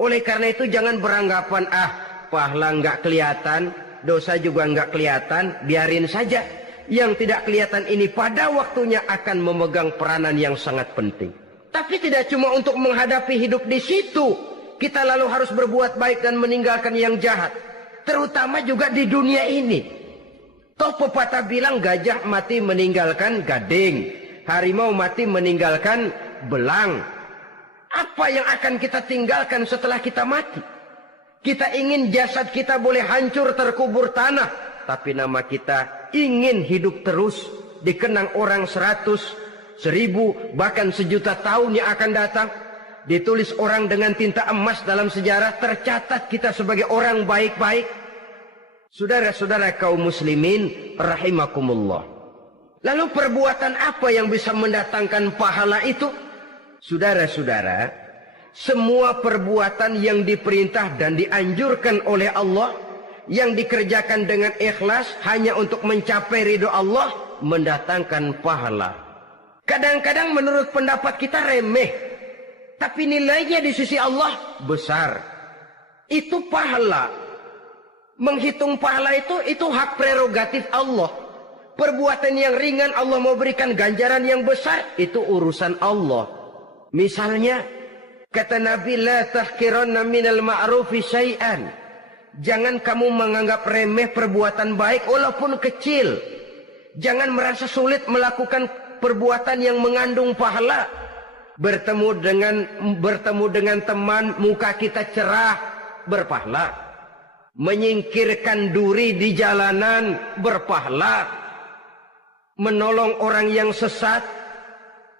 Oleh karena itu jangan beranggapan, pahala nggak kelihatan, dosa juga nggak kelihatan, biarin saja. Yang tidak kelihatan ini pada waktunya akan memegang peranan yang sangat penting. Tapi tidak cuma untuk menghadapi hidup di situ, kita lalu harus berbuat baik dan meninggalkan yang jahat. Terutama juga di dunia ini. Toh pepatah bilang gajah mati meninggalkan gading, harimau mati meninggalkan belang. Apa yang akan kita tinggalkan setelah kita mati? Kita ingin jasad kita boleh hancur terkubur tanah, tapi nama kita ingin hidup terus, dikenang orang 100, 1000, bahkan 1.000.000 tahun yang akan datang. Ditulis orang dengan tinta emas dalam sejarah, tercatat kita sebagai orang baik-baik. Saudara-saudara kaum muslimin rahimakumullah. Lalu perbuatan apa yang bisa mendatangkan pahala itu? Saudara-saudara, semua perbuatan yang diperintah dan dianjurkan oleh Allah, yang dikerjakan dengan ikhlas hanya untuk mencapai ridho Allah, mendatangkan pahala. Kadang-kadang menurut pendapat kita remeh, tapi nilainya di sisi Allah besar. Itu pahala. Menghitung pahala itu hak prerogatif Allah. Perbuatan yang ringan Allah mau berikan ganjaran yang besar, itu urusan Allah. Misalnya, kata Nabi, la tahkiranna minal ma'rufi syai'an. Jangan kamu menganggap remeh perbuatan baik walaupun kecil. Jangan merasa sulit melakukan perbuatan yang mengandung pahala. Bertemu dengan teman, muka kita cerah, berpahala. Menyingkirkan duri di jalanan, berpahala. Menolong orang yang sesat,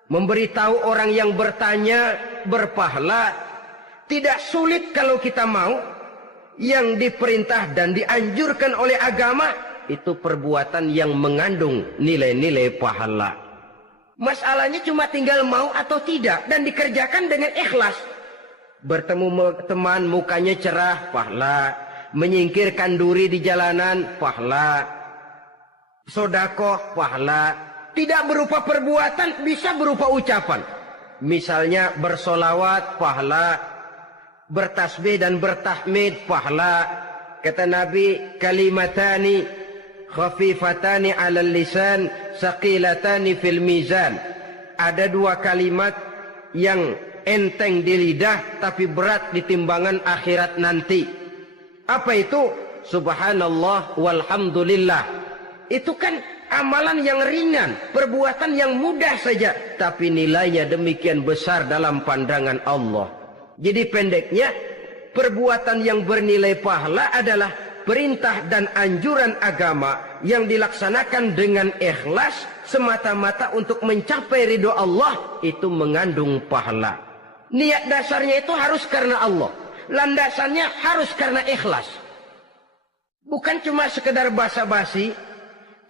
memberitahu orang yang bertanya, berpahala. Tidak sulit kalau kita mau. Yang diperintah dan dianjurkan oleh agama, itu perbuatan yang mengandung nilai-nilai pahala. Masalahnya cuma tinggal mau atau tidak, dan dikerjakan dengan ikhlas. Bertemu teman, mukanya cerah, pahala. Menyingkirkan duri di jalanan, pahala. Sedekah, pahala. Tidak berupa perbuatan, bisa berupa ucapan. Misalnya bersolawat, pahala. Bertasbih dan bertahmid, pahala. Kata Nabi, kalimatani khafifatani 'alal lisan, saqilatani fil mizan. Ada 2 kalimat yang enteng di lidah tapi berat di timbangan akhirat nanti. Apa itu? Subhanallah walhamdulillah. Itu kan amalan yang ringan, perbuatan yang mudah saja, tapi nilainya demikian besar dalam pandangan Allah. Jadi pendeknya, perbuatan yang bernilai pahala adalah perintah dan anjuran agama yang dilaksanakan dengan ikhlas semata-mata untuk mencapai ridho Allah, itu mengandung pahala. Niat dasarnya itu harus karena Allah. Landasannya harus karena ikhlas. Bukan cuma sekedar basa-basi,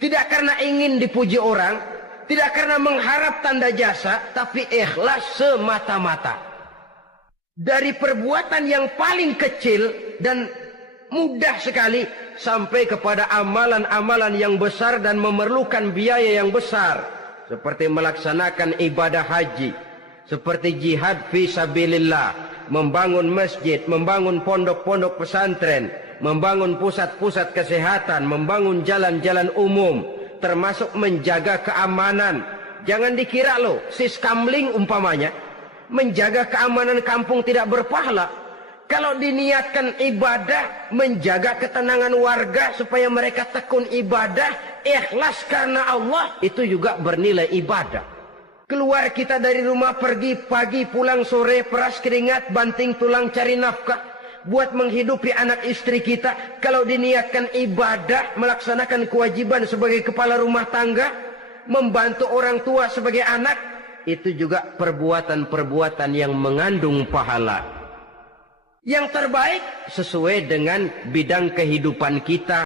tidak karena ingin dipuji orang, tidak karena mengharap tanda jasa, tapi ikhlas semata-mata. Dari perbuatan yang paling kecil dan mudah sekali sampai kepada amalan-amalan yang besar dan memerlukan biaya yang besar, seperti melaksanakan ibadah haji, seperti jihad fi sabilillah, membangun masjid, membangun pondok-pondok pesantren, membangun pusat-pusat kesehatan, membangun jalan-jalan umum, termasuk menjaga keamanan. Jangan dikira loh, siskamling umpamanya, menjaga keamanan kampung tidak berpahala. Kalau diniatkan ibadah, menjaga ketenangan warga supaya mereka tekun ibadah, ikhlas karena Allah, itu juga bernilai ibadah. Keluar kita dari rumah, pergi pagi, pulang sore, peras keringat, banting tulang cari nafkah buat menghidupi anak istri kita. Kalau diniatkan ibadah, melaksanakan kewajiban sebagai kepala rumah tangga, membantu orang tua sebagai anak, itu juga perbuatan-perbuatan yang mengandung pahala. Yang terbaik sesuai dengan bidang kehidupan kita.